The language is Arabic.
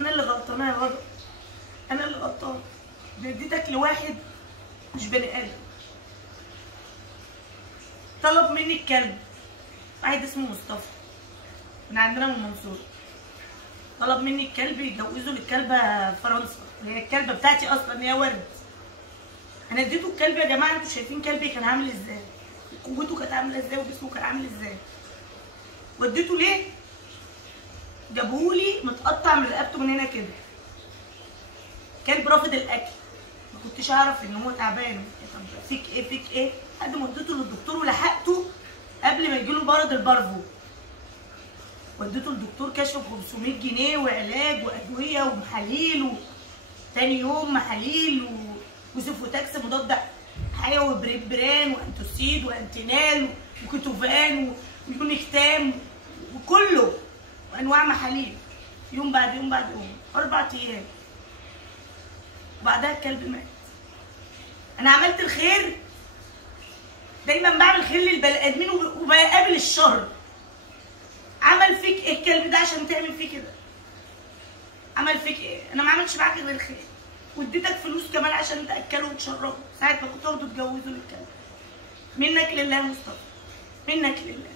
انا اللي غلطانه يا رضا، انا اللي غلطانه. اديتك لواحد مش بني ادم. طلب مني الكلب، واحد اسمه مصطفى من عندنا من المنصوره، طلب مني الكلب يجوزه للكلبه فرنسا، هي الكلبه بتاعتي اصلا هي ورد. انا اديته الكلب يا جماعه، انتوا شايفين كلبي كان عامل ازاي، قوته كانت عامله ازاي، وجسمه كان عامل ازاي. وديته ليه؟ جابهولي متقطع من رقبته من هنا كده، كلب رافض الاكل، ما كنتش اعرف ان هو تعبان. طب فيك ايه فيك ايه؟ لحد ما وديته للدكتور ولحقته قبل ما يجيله مرض البارفو. وديته للدكتور كشف ب 500 جنيه وعلاج وادويه ومحاليل، تاني يوم محاليل وسيفوتاكس مضاد حيوي وبريبران وانتوسيد وانتينال وكتوفان ويونيكتام وكله وانواع محاليل، يوم بعد يوم بعد يوم، 4 ايام، وبعدها الكلب مات. انا عملت الخير، دايما بعمل خير للبني ادمين وبقابل الشر. عمل فيك ايه الكلب ده عشان تعمل فيه كده؟ عمل فيك ايه؟ انا ما عملتش معاك غير الخير، واديتك فلوس كمان عشان تاكله وتشربه ساعه ما كنت واخده تجوزه للكلب. منك لله يا مصطفى، منك لله.